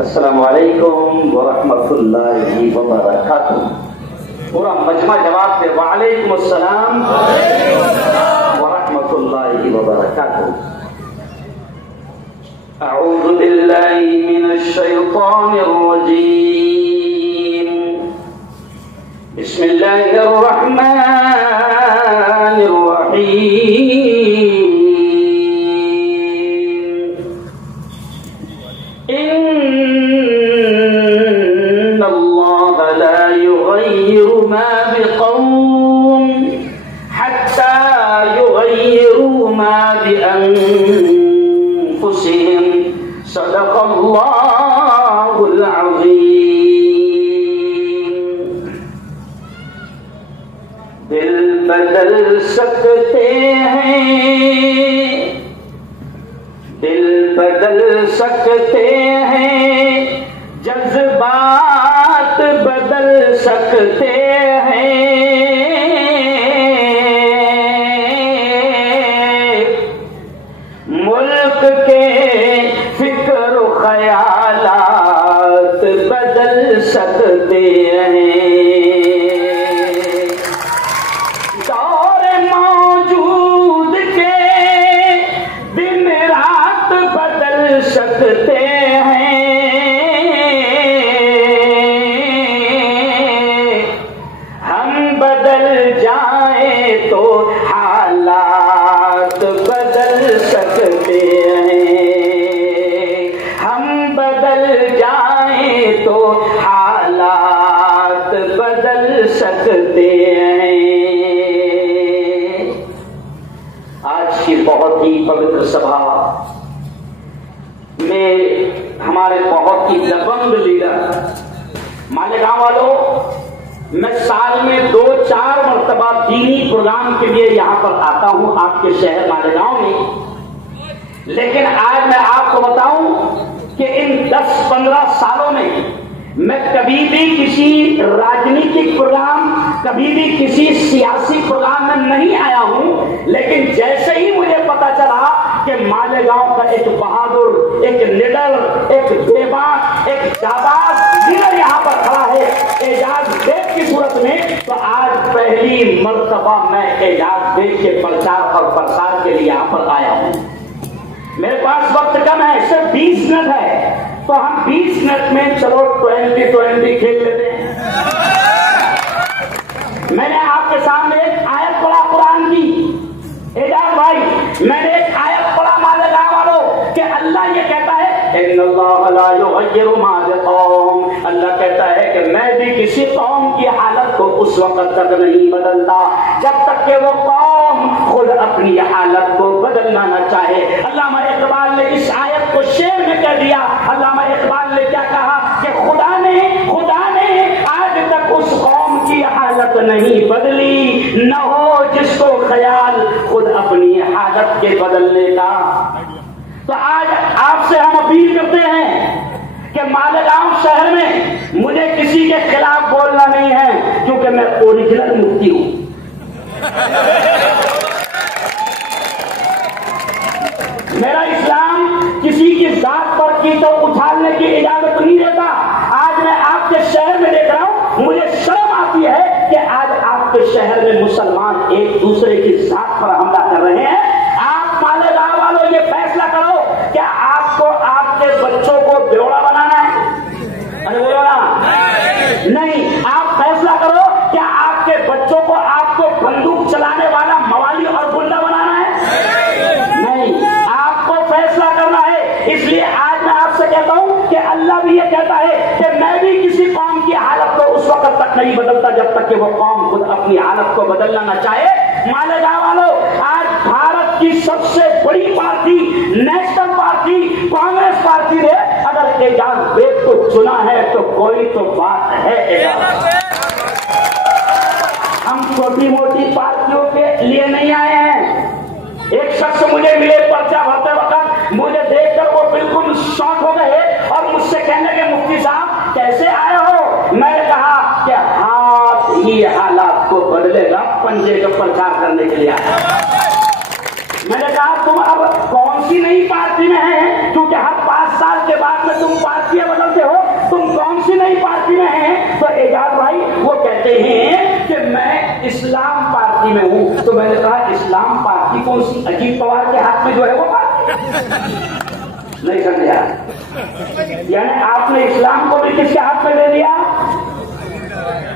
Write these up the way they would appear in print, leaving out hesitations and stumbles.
अस्सलामु अलैकुम व रहमतुल्लाहि व बरकातुहू। पूरा मजमा जवाब दे वालेकुम अस्सलाम व रहमतुल्लाहि व बरकातुहू। अऊज़ु बिल्लाहि मिनश शैतानिर रजीम। बिस्मिल्लाहिर रहमानिर रहीम। इन्नल्लाह ला युग़य्यिरु मा बिक़ौम हत्ता युग़य्यिरु मा बिअन्फुसिहिम। सदक़ल्लाहुल अज़ीम। दिल बदल सकते हैं, दिल बदल सकते हैं, जज्बात बदल सकते हैं, मुल्क के फिक्र ख्यालात बदल सकते हैं, दौर मौजूद के दिन रात बदल सकते हैं, हम बदल जाएं तो हालात बदल सकते हैं, हम बदल जाएं तो हालात बदल सकते हैं। आज की बहुत ही पवित्र सभा में हमारे बहुत ही दबंग लीडर मालेगांव वालों, मैं साल में 2-4 मरतबा दीनी प्रोग्राम के लिए यहाँ पर आता हूँ आपके शहर मालेगांव में, लेकिन आज मैं आपको बताऊं कि इन 10-15 सालों में मैं कभी भी किसी राजनीतिक प्रोग्राम, कभी भी किसी सियासी प्रोग्राम में नहीं आया हूं, लेकिन जैसे ही मुझे पता चला कि मालेगांव का एक बहादुर, एक निडर, एक बेबाक, एक जाबाज लीडर यहाँ पर खड़ा है एजाज बेग की सूरत में, तो आज पहली मर्तबा मैं एजाज बेग के प्रचार और प्रसार के लिए यहाँ पर आया हूँ। मेरे पास वक्त कम है, सिर्फ 20 मिनट है, तो हम 20 मिनट में चलो 20-20 खेल लेते हैं। मैंने आपके सामने एक आयत पढ़ा कुरान की, एजाज भाई, मैंने एक आयत पढ़ा मालेगांव वालों कि अल्लाह ये कहता है इन्नल्लाह ला युग़य्यिरु मा बिक़ौम, अल्लाह कहता है कि मैं भी किसी कौम की हालत को उस वक्त तक नहीं बदलता जब तक कि वो कौम खुद अपनी हालत को बदलना न चाहे। अल्लामा इक़बाल ने इस आयत को शेर में कह दिया। अल्लामा इक़बाल ने क्या कहा कि खुदा ने आज तक उस कौम की हालत नहीं बदली, न हो जिसको ख्याल खुद अपनी हालत के बदलने का। तो आज आपसे हम अपील करते हैं कि मालेगांव शहर में मुझे किसी के खिलाफ बोलना नहीं है, क्योंकि मैं ओरिजिनल मुफ्ती हूं। मेरा इस्लाम किसी की जात पर की तो उछालने की इजाजत नहीं देता। आज मैं आपके शहर में देख रहा हूं, मुझे शर्म आती है कि आज आपके शहर में मुसलमान एक दूसरे की जात पर हमला कर रहे हैं। आप मालेगांव वालों ये फैसला करो, क्या आपको आपके बच्चों को बेवड़ा बनाना है? अरे बोलो ना, नहीं। आप फैसला करो, क्या आपके बच्चों को आपको बंदूक चलाने वाला मवाली और गुंडा बनाना है? नहीं, आपको फैसला करना है। इसलिए आज मैं आपसे कहता हूं कि अल्लाह भी ये कहता है कि मैं भी किसी कौम की हालत को उस वक्त तक नहीं बदलता जब तक कि वो कौम खुद अपनी हालत को बदलना न चाहे। मालेगांव वालों, आज भारत की सबसे बड़ी party national party Congress party ने अगर एजाज बेग को चुना है तो कोई तो बात है। हम छोटी मोटी पार्टियों के लिए नहीं आए हैं। एक शख्स मुझे मिले पर्चा भरते वक्त, मुझे देखकर वो बिल्कुल शॉक हो गए और मुझसे कहने के मुफ्ती साहब कैसे आए हो? मैंने कहा कि हाथ ही हालात को बदलेगा, पंजे का प्रचार करने के लिए आया। मैंने कहा तुम अब कौन सी नई पार्टी में है, क्योंकि हर 5 साल के बाद में तुम पार्टियां बदलते कौन सी नई पार्टी में हैं? तो एजाज भाई वो कहते हैं कि मैं इस्लाम पार्टी में हूं। तो मैंने कहा इस्लाम पार्टी कौन सी? अजीत पवार के हाथ में जो है वो पार्टी नहीं समझा। यानी आपने इस्लाम को भी किसके हाथ में दे दिया?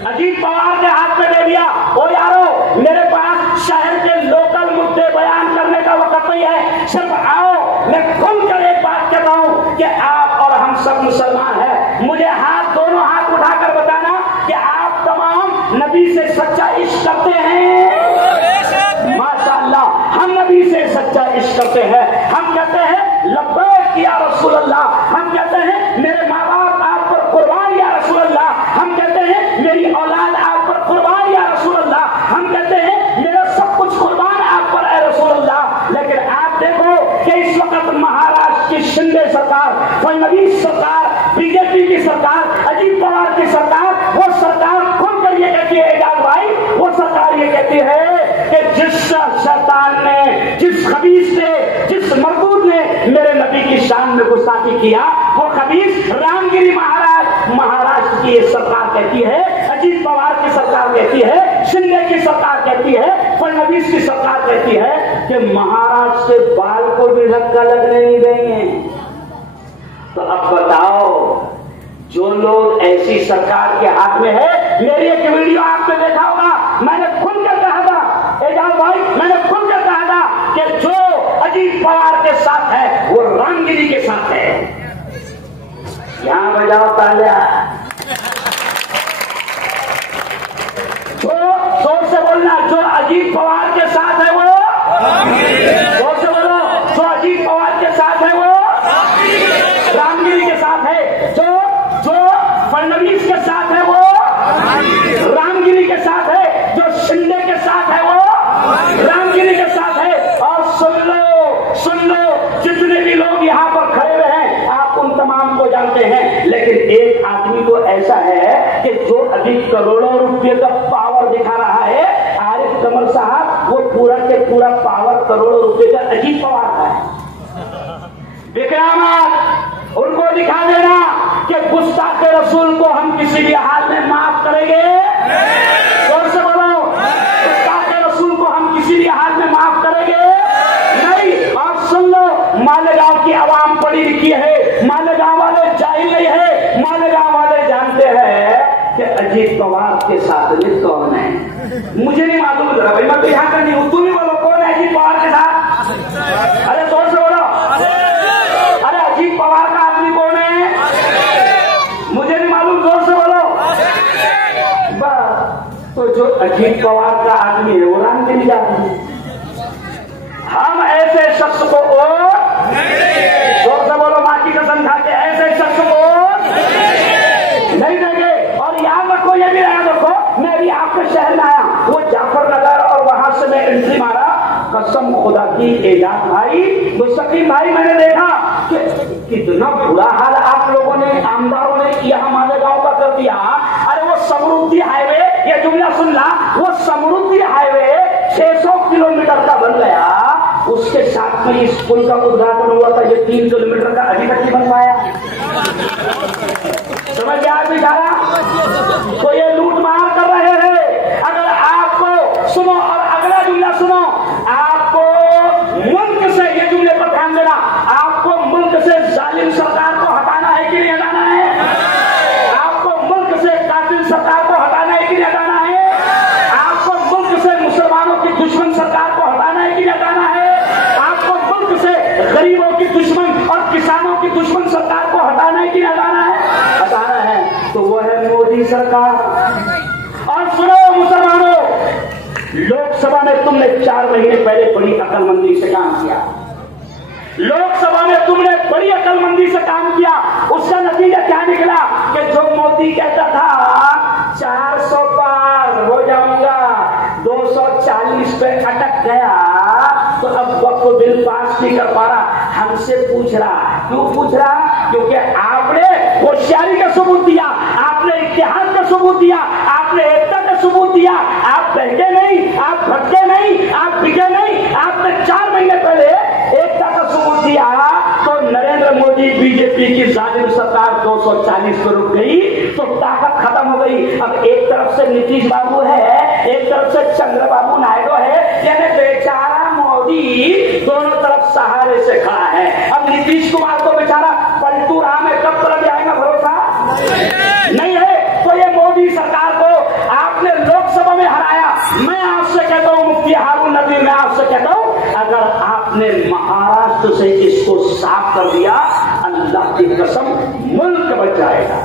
अजीत पवार के हाथ में दे दिया। ओ यारो, मेरे पास शहर के लोकल मुद्दे बयान करने का वक्त नहीं है। सिर्फ आओ, मैं खुलकर एक बात कहता हूं कि आप और हम सब मुसलमान हैं। मुझे दोनों हाथ उठाकर बताना कि आप तमाम नबी से सच्चा इश्क करते हैं। माशाअल्लाह, हम नबी से सच्चा इश्क करते हैं। हम कहते हैं लब्बैक या रसूल अल्लाह। हम कहते हैं मेरे माँ बाप आप पर कुर्बान या रसूल अल्लाह। हम कहते हैं मेरी औलाद आप पर कुर्बान या रसूल अल्लाह। हम कहते हैं मेरा सब कुछ कुर्बान आप पर है रसूल अल्लाह। लेकिन आप देखो कि इस वक्त महाराष्ट्र की शिंदे सरकार, फडणवीस सरकार, बीजेपी की सरकार, अजीत पवार की सरकार, वो सरकार खुलकर ये कहती है एजाज भाई, वो सरकार ये कहती है कि जिस शैतान ने, जिस खबीस ने, जिस मरदूद ने मेरे नबी की शान में गुस्ताखी किया, वो खबीस रामगिरी महाराष्ट्र की सरकार कहती है, अजीत पवार की सरकार कहती है, शिंदे की सरकार कहती है, फडणवीस की सरकार कहती है कि महाराष्ट्र से बाल को भी धक्का लगने नहीं देंगे। तो अब बताओ, जो लोग ऐसी सरकार के हाथ में है, मेरी एक वीडियो आपने देखा होगा, मैंने खुलकर कहा था एजाज भाई, मैंने खुलकर कहा था कि जो अजीत पवार के साथ है वो रामगिरी के साथ है। यहां बजाओ तालियां। जो जोर से बोलना, जो अजीत पवार के साथ है वो जोर से बोलो, जो अजीत पवार के साथ है वो रामगिरी के साथ है। जो फडणवीस के साथ है वो रामगिरी के साथ है। जो शिंदे के साथ है वो रामगिरी के साथ है। और सुन लो जितने भी लोग यहाँ पर खड़े हुए हैं, आप उन तमाम को जानते हैं। लेकिन एक आदमी तो ऐसा है कि जो अभी करोड़ों रुपए का पावर दिखा रहा है, आरिफ कमर साहब, वो पूरा के पूरा पावर करोड़ों रुपए का अजीत पवार का है। विक्रामत उनको दिखा देना कि गुस्ताख रसूल को हम किसी भी हाल में माफ करेंगे। जोर से बोलो, गुस्ताख रसूल को हम किसी भी हाल में माफ करेंगे नहीं। और सुन लो, मालेगांव की आवाम पढ़ी लिखी है, मालेगांव वाले जाहिल नहीं है, मालेगांव वाले जानते हैं कि अजीत पवार के साथ में कौन है। मुझे नहीं मालूम भाई, मैं तो यहाँ का नहीं हूं, तुम ही बोलो कौन है अजीत पवार के साथ। अरे जोर से बोलो, अरे अजीत पवार का आदमी कौन है? मुझे नहीं मालूम, जोर से बोलो। बस, तो जो अजीत पवार का आदमी है वो रामगिरी का आदमी है। हम ऐसे शख्स को जोर से बोलो, मां की कसम खा के, ऐसे शख्स को नहीं देंगे। और याद रखो, ये भी याद रखो, मैं भी आपके शहर में आया, वो जाफरनगर, और वहां से मैं एंट्री मारा, कसम खुदा की एजाज भाई, मुस्तकीम भाई, मैंने देखा कि कितना बुरा हाल आप लोगों ने, आमदारों ने किया हमारे गांव का कर दिया। अरे वो समृद्धि हाईवे, ये जुमला सुन ला, वो समृद्धि हाईवे 600 किलोमीटर का बन गया, उसके साथ में इस पुल का उद्घाटन हुआ था, ये 3 किलोमीटर का अभी तक नहीं बन पाया। समझ गया बेचारा, तो ये लूट मार कर रहे हैं। अगर आपको सुनो, और अगला जुमला सुनो, आपको मुल्क से, ये जुमले पर ध्यान देना, आपको मुल्क से जालिम सरकार को हटाना है कि नहीं हटाना है? आपको मुल्क से कातिल सरकार को हटाना है कि नहीं हटाना है? आपको मुल्क से मुसलमानों की दुश्मन सरकार को हटाना है कि नहीं हटाना है? आपको मुल्क से गरीबों की दुश्मन और किसानों की दुश्मन सरकार को हटाना है कि नहीं हटाना है? हटाना है। तो वो है मोदी सरकार। और सुनो मुसलमानों, लोकसभा में तुमने 4 महीने पहले बड़ी अक्लमंदी से काम किया। लोकसभा में तुमने बड़ी अक्लमंदी से काम किया, उसका नतीजा क्या निकला कि जो मोदी कहता था 400 पार हो जाऊंगा, 240 पे अटक गया, तो अब वक्फ बिल पास नहीं कर पा रहा, हमसे पूछ रहा। क्यों पूछ रहा? क्योंकि आपने होशियारी का सबूत दिया, आपने इत्तेहाद का सबूत दिया, आपने एकता का सबूत दिया। आप बहके नहीं, आप भटके नहीं, आप बिके नहीं, आपने 4 महीने पहले एकता का सबूत दिया। तो नरेंद्र मोदी बीजेपी की जालिम सरकार 240 पे रुक गई तो ताकत खत्म हो गई। अब एक तरफ से नीतीश बाबू है, एक तरफ से चंद्रबाबू नायडू है, यानी बेचारा मोदी दोनों तरफ सहारे से खड़ा है। अब नीतीश कुमार को बेचारा पलटू राम में कब तक जाएगा भरोसा नहीं है। तो ये मोदी सरकार को आपने लोकसभा में हराया। मैं आपसे कहता हूं मुफ्ती हारून नबी, मैं आपसे कहता हूं अगर आपने महाराष्ट्र से इसको साफ कर दिया, अल्लाह की कसम मुल्क बच जाएगा।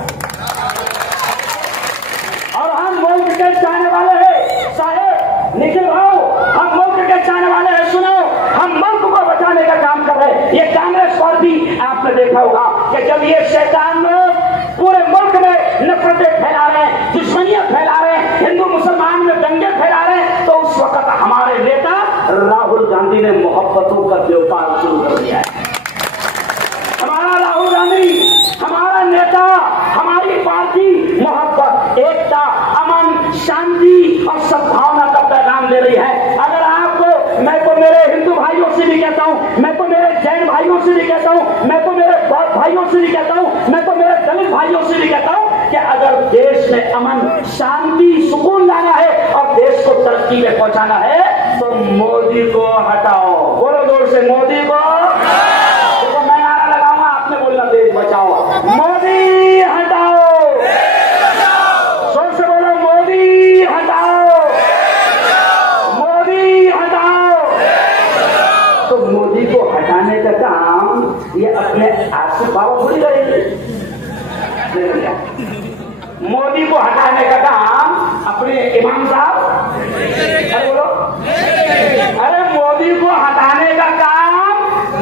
और हम मुल्क के चाहने वाले हैं साहेब, निखिल भाव, हम मुल्क के चाहने वाले हैं। सुनो, हम मुल्क को बचाने का काम कर रहे हैं। ये कांग्रेस पार्टी आपने देखा होगा कि जब ये शैतान लोग पूरे मुल्क में नफरतें फैला रहे हैं, दुश्मनियां फैला रहे हैं, हिंदू मुसलमान में दंगे फैला रहे हैं, तो उस वक्त हमारे नेता राहुल गांधी ने मोहब्बतों का व्यापार शुरू कर दिया है। हमारा राहुल गांधी, हमारा नेता, हमारी पार्टी मोहब्बत, एकता, अमन, शांति और सद्भावना का पैगाम दे रही है। अगर आपको, मैं तो मेरे हिंदू भाइयों से भी कहता हूं, मैं तो मेरे जैन भाइयों से भी कहता हूं, मैं तो मेरे बौद्ध भाइयों से भी कहता हूं, मैं तो मेरे दलित भाइयों से भी कहता हूं कि अगर देश में अमन, शांति, सुकून लाना है और देश को तरक्की में पहुंचाना है तो मोदी को हटाओ। बोलो जोर से, मोदी को। देखो मैं नारा लगाऊंगा, आपने बोलना देश बचाओ। मोदी हटाओ, जोर से बोलो, मोदी हटाओ, मोदी हटाओ। तो मोदी को हटाने का काम ये अपने आसिफ बाबा थोड़ी करेंगे। मोदी को हटाने का काम अपने इमाम साहब, अरे बोलो, अरे मोदी को हटाने का काम,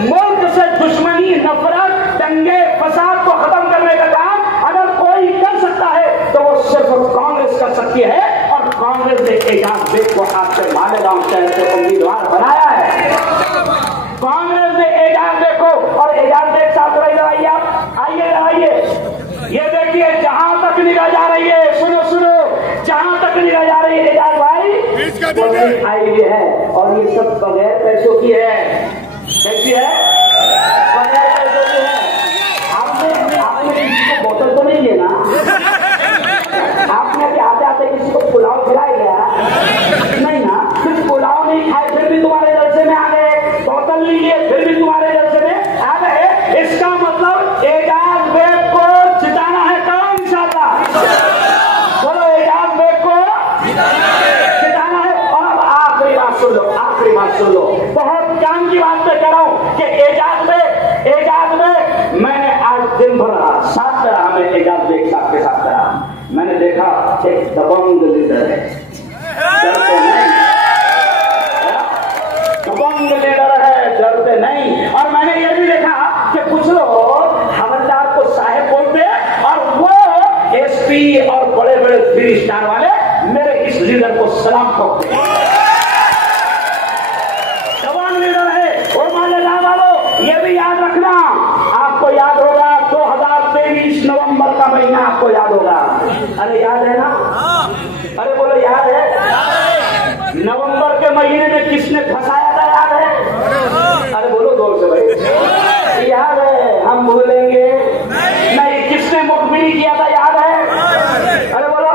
मुल्क से दुश्मनी, नफरत, दंगे, फसाद को खत्म करने का काम अगर कोई कर सकता है तो वो सिर्फ कांग्रेस कर सकती है। और कांग्रेस ने एजाज बेग को आपसे मालेगांव शहर से उम्मीदवार बनाया है। कांग्रेस ने एजाज बेग को, और एजाज बेग साहब लगाइए, आप आइए लगाइए। ये देखिए जहां तक निगाह जा रही है, सुनो सुनो, जहां तक निगाह जा रही है एजाज भाई, वो आई हुई है। और ये सब बगैर पैसों की है। कैसी है? बगैर पैसों की है। आपने किसी को बोतल तो नहीं लेना, आपने भी आते आते किसी को पुलाव खिलाया गया नहीं ना? कुछ पुलाव नहीं खाए फिर भी तुम्हारे जलसे में आ गए, बोतल नहीं लिए फिर भी तुम्हारे जलसे में आ गए। इसका मतलब एजाज बेग को जिताना है कौन? इंशाअल्लाह बोलो, एजाज बेग को जिताना है। और अब आखिरी बात सुन लो, आखिरी बात सुन लो, बहुत काम की बात मैं कह रहा हूं कि एजाज बेग मैंने आज दिन भर साथ रहा, मैं एजाज बेग साहब के साथ रहा। मैंने देखा एक दबंग लीडर है, डरते नहीं, दबंग लीडर है, डरते नहीं। और मैंने ये भी देखा कि कुछ लोग हवलदार को साहेब बोलते और वो एसपी और बड़े बड़े 3 स्टार वाले मेरे इस लीडर को सलाम ठोकते हैं। दबंग लीडर है वो। मालेगांव वालों ये भी याद रखना, आपको याद होगा 2023 नवंबर का महीना, आपको याद होगा। अरे याद है ना? अरे बोलो याद है? नवंबर के महीने में किसने फंसाया था, याद है? अरे बोलो जोर से भाई, याद है? हम भूलेंगे नहीं। किसने मुखबिरी किया था, याद है? अरे बोलो,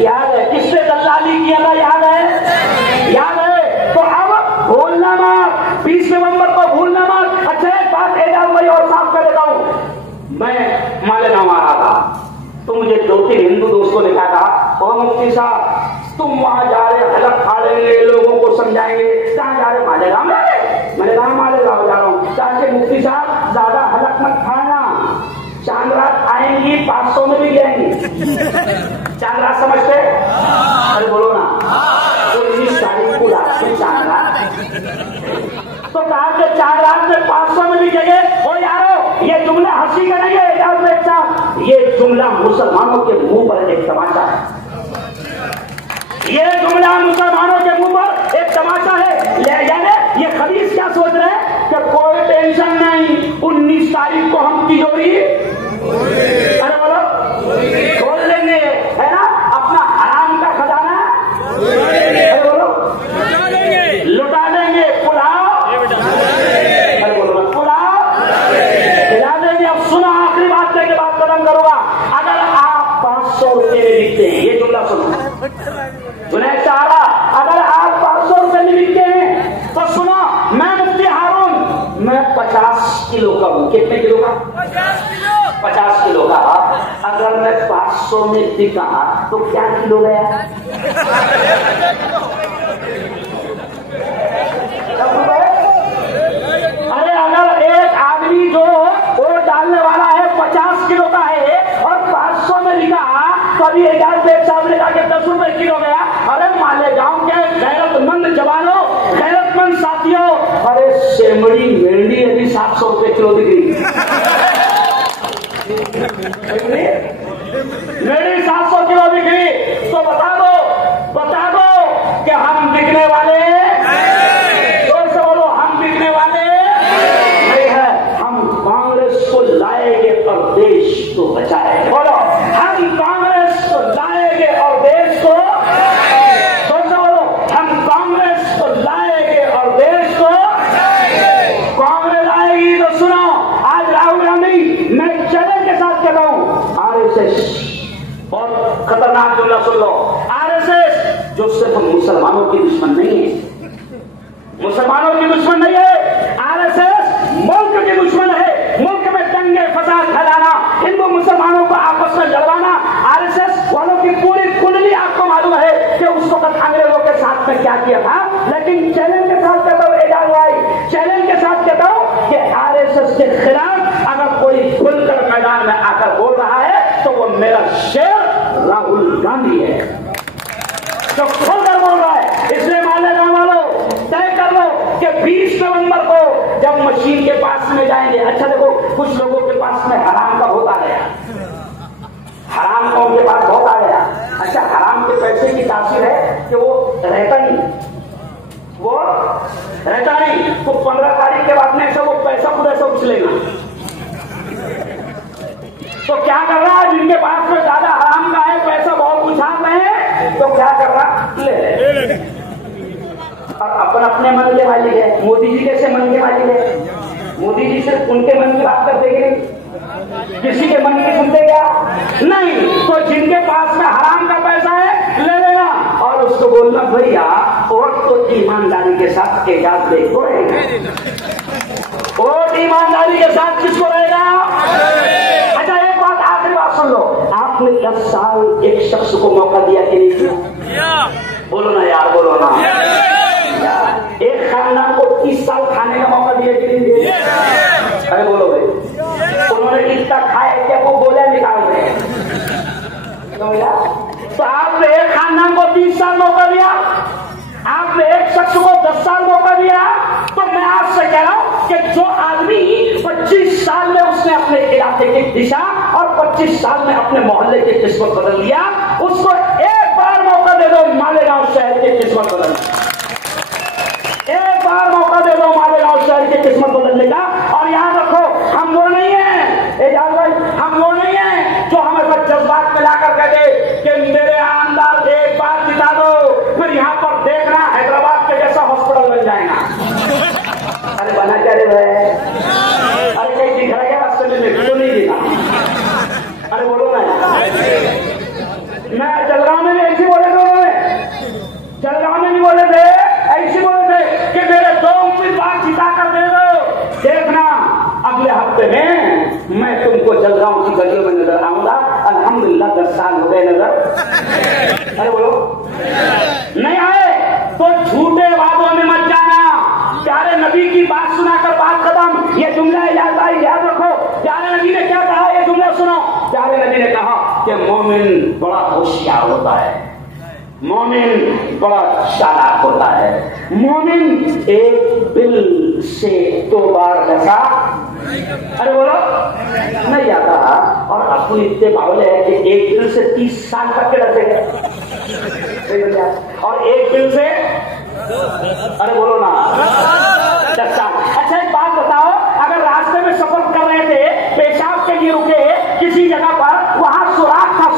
याद है? किसने दलाली किया था, याद है? याद है? तो अब भूलना मत, 20 नवंबर को भूलना मत। अच्छा एक बात एजाज भाई और साफ कर देता हूं, मैं मालेगांव आ रहा था तो मुझे 2-3 हिंदू दोस्तों ने कहा, ओ मुफ्ती साहब तुम वहां जा रहे, हलक फाड़ेंगे, लोगों को समझाएंगे। कहां जा रहे? मालेगांव में। मैंने कहा मालेगांव जा रहा हूं। ताकि मुफ्ती साहब ज्यादा हलक मत खाना, चांद रात आएंगी 500 में भी जाएंगी। चांद रात समझते? अरे बोलो ना, तो 19 तारीख को रात में चांद रात, तो कहा कि 4 रात में 500 में भी जगह। ओ यारो, ये जुमला हंसी का नहीं है एजाज बेग साहब, ये जुमला मुसलमानों के मुंह पर एक तमाचा है। ये जुमला मुसलमानों के मुंह पर एक तमाचा है। यानी ये खबीस क्या सोच रहे हैं कि कोई टेंशन नहीं, 19 तारीख को हम तिजोरी, अरे बोलो, खोल लेंगे, है ना? अपना हराम का खजाना, अरे बोलो, लुटा देंगे। पुलाव, अरे बोलो, पुलाव खिला देंगे। अब सुनो, आखिरी बात करके बात खत्म करूंगा। अगर आप 500 रुपए में बिकते हैं, ये जुमला सुनो जुनैद साहब, अगर आप 500 रुपए में बिकते हैं तो सुनो, मैं मुफ्ती हारून, मैं 50 किलो का हूं। कितने किलो का? 50 किलो का। अगर मैं 500 में बिका तो क्या किलो गया? अरे अगर एक आदमी जो वोट डालने वाला है 50 किलो का है और 500 में बिका, तो अभी 1000 रुपए साहब ने जाके 10 रुपए किलो गया। अरे मालेगांव के गैरतमंद जवानों, गैरतमंद साथियों, अरे सेमड़ी मेंढी अभी 700 रुपए किलो बिक रही। मेरी 700 किलो बिक रही, तो बता दो कि हम बिकने वाले जोर से बोलो, हम बिकने वाले नहीं है। हम कांग्रेस को लाएंगे और देश को बचाएंगे। बोलो, हम कांग्रेस को लाएंगे और देश को, जोर से बोलो, हम कांग्रेस को लाएंगे और देश को। कांग्रेस आएगी तो सुनो, आज राहुल गांधी, मैं चैलेंज के साथ कह रहा हूं, आरएसएस, और खतरनाक जुमला सुन लो, आरएसएस जो सिर्फ मुसलमानों की दुश्मन नहीं है, मुसलमानों की दुश्मन नहीं है, आरएसएस मुल्क की दुश्मन है। मुल्क में दंगे फसाद फैलाना, हिंदू मुसलमानों को आपस में लड़वाना, आरएसएस वालों की पूरी कुंडली आपको मालूम है कि उस वक्त अंग्रेजों के साथ में क्या किया था। लेकिन चैलेंज के साथ कहता हूं एजाज भाई, चैलेंज के साथ कहता हूं कि आरएसएस के खिलाफ अगर कोई खुलकर मैदान में आकर बोल रहा है तो वो मेरा शेर राहुल गांधी है, जो खुलकर बोल रहा है। इसलिए मालेगांव वालों, तय कर लो कि 20 नवंबर को जब मशीन के पास में जाएंगे, अच्छा देखो, कुछ लोगों के पास में हराम का बहुत आ गया, हराम का उनके पास बहुत आ गया। अच्छा, हराम के पैसे की तासीर है कि वो रहता नहीं, वो रहता नहीं, तो 15 तारीख के बाद में ऐसा वो पैसा खुद ऐसा उछलेगा। तो क्या कर रहा है, जिनके पास में ज्यादा हराम का है, पैसा बहुत उछाल रहे हैं, तो क्या कर रहा, ले और अपन अपने मन के मालिक है। मोदी जी कैसे मन के मालिक है? मोदी जी सिर्फ उनके मन की बात करते हैं, किसी के मन की सुनते क्या? नहीं। तो जिनके पास में हराम का पैसा है, ले लेना और उसको बोलना, भैया वोट तो ईमानदारी के साथ एजाज देखो रहेगा, वोट ईमानदारी के साथ किसको रहेगा? अच्छा, एक बात, आखिरी बात सुन लो, आपने 10 साल एक शख्स को मौका दिया कि नहीं दिया? बोलो ना यार, बोलो ना यार। एक खानदान को 30 साल खाने का मौका दिया कि नहीं दिया? अरे बोलो भाई, उन्होंने कितना खाया क्या वो बोला निकाल रहे हैं। तो आपने एक खानदान को 30 साल मौका दिया, आपने एक शख्स को 10 साल मौका दिया, तो मैं आपसे कह रहा हूं कि जो आदमी 25 साल में उसने अपने इलाके की दिशा और 25 साल में अपने मोहल्ले की किस्मत बदल लिया, उसको एक बार मौका दे दो मालेगांव शहर की किस्मत बदलने, एक बार मौका दे दो मालेगांव शहर की किस्मत बदलने का। और याद रखो, हम वो नहीं है एजाज भाई, हम वो नहीं है जो हमें बस जज्बात में लाकर कहते कि मेरे आमदार एक बार जिता दो, फिर यहाँ पर देखना हैदराबाद के जैसा हॉस्पिटल बन जाएगा। अरे बना क्या रे भाई? अरे कहीं दिख रहा है रास्ते में? क्यों नहीं दिखा? अरे बोलो ना। मैं जलगांव में भी ऐसे बोले थे, उन्होंने जलगांव में भी बोले थे, ऐसे बोले थे कि मेरे 2 उम्मीदवार जिता कर दे दो, देखना अगले हफ्ते में मैं तुमको जलगांव की गलियों में नजर आऊंगा। अल्हम्दुलिल्लाह 10 साल हो गए नजर। अरे बोलो, नहीं आए तो झूठे वादों में मत जाना। प्यारे नबी की बात सुनाकर बात खत्म। ये जुमला याद रखो, प्यारे नबी ने क्या कहा, ये जुमला सुनो। प्यारे नबी ने कहा कि मोमिन बड़ा होशियार होता है, मोमिन बड़ा चालाक होता है, मोमिन एक बिल से 2 बार ऐसा, अरे बोलो, नहीं जाता। और अपनी इतने बावले है कि एक बिल से 30 साल तक के डसेगा, और एक बिल से, अरे बोलो ना, 10 साल। अच्छा, एक बात बताओ, अगर रास्ते में सफर कर रहे थे, पेशाब के लिए रुके किसी जगह पर, वहां सुराख था,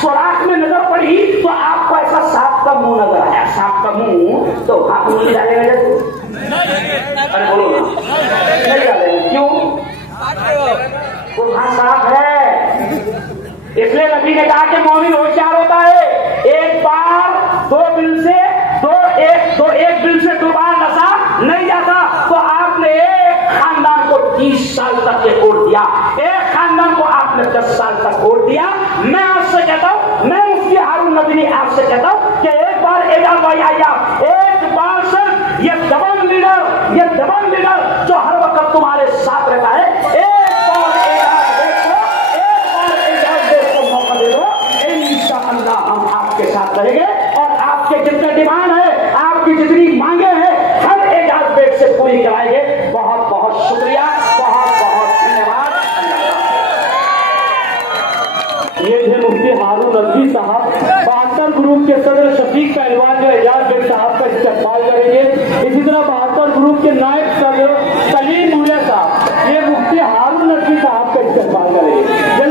सुराख में नजर पड़ी तो आपको ऐसा सांप का मुंह नजर आया, सांप का मुंह, तो हाथ मुंह नहीं डालेंगे? अरे बोलो ना, नहीं डालेंगे। क्यों? वो वहां सांप है, इसलिए नबी ने कहा कि मोमिन होशियार होता है, एक बार एक बिल से 2 बार नशा नहीं जाता। तो आपने एक खानदान को 30 साल तक कोट दिया, एक खानदान को आपने 10 साल तक कोट दिया। मैं आपसे कहता हूं, मैं मुफ्ती हारून नदवी आपसे कहता हूं कि एक बार एजाज भाई आइया, एक बार सिर्फ ये दबंग लीडर जो हर वक्त तुम्हारे साथ रहता है, एक बार एजाज को मौका दे दो, इंशाअल्लाह हम आपके साथ रहेंगे और आपके जितने डिमांड है, आपकी जितनी मांगे हैं, हर एजाज बेग से पूरी कराएंगे। बहुत बहुत शुक्रिया, बहुत बहुत धन्यवाद। ये थे मुफ्ती हारून नदवी साहब। 72 ग्रुप के सदर शफीक पहलवान जो एजाज बेग साहब का इस्तेमाल करेंगे। इसी तरह 72 ग्रुप के नायब सदर सलीम मुल्ला साहब ये मुफ्ती हारून नदवी साहब का इस्तेमाल करेंगे।